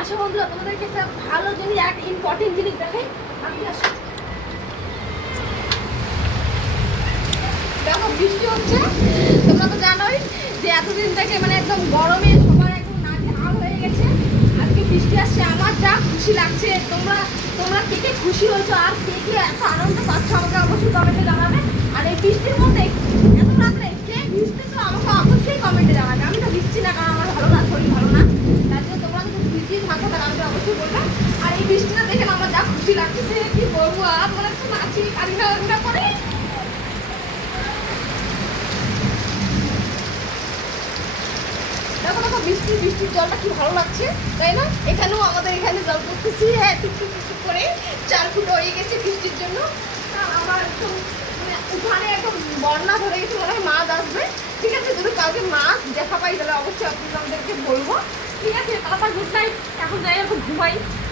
আসো বন্ধুরা, তোমাদেরকে একটা ভালো জিনিস, একটা ইম্পর্টেন্ট জিনিস দেখাই। আমি আসো, দেখো বৃষ্টি হচ্ছে। তোমরা তো জানোই যে এতদিন থেকে মানে একদম গরমে সবার একদম নাজেহাল হয়ে গেছে। আজকে বৃষ্টি আসছে, আমার যা খুশি লাগছে। তোমরা তোমরা কে কে খুশি হয়েছো আর কে কে এত আনন্দ পাচ্ছ আমাকে অবশ্যই কমেন্টে জানাবে। আর এই বৃষ্টির মধ্যে এত রাত্রে কে ভিজতেছো আমাকে অবশ্যই কমেন্টে জানাবে। আমি তো ভিজছি না, কারণ আমার ভালো না, শরীর ভালো না। তার জন্য তোমরা যদি ভিজিয়ে থাকো তাহলে আমাকে অবশ্যই বলবে। আর এই বৃষ্টিটা দেখে না আমার যা খুশি লাগছে, কি বলবো আর, মনে হচ্ছে নাচি কান্না করে। দেখো দেখো বৃষ্টির জলটা কি ভালো লাগছে, তাই না? এখানেও আমাদের এখানে জল পড়তেছি, হ্যাঁ, টুকটুক টুকটুক করে 4 ফুট হয়ে গেছে বৃষ্টির জন্য। আমার একদম মানে উঠানে একদম বন্যা ধরে গেছে, মনে হয় মাছ আসবে। ঠিক আছে, যদি কাউকে মাছ দেখা পাই তাহলে অবশ্যই আপনাদেরকে বলবো। ঠিক আছে, তারপর গুড নাইট। এখন যাই, এখন ঘুমাই।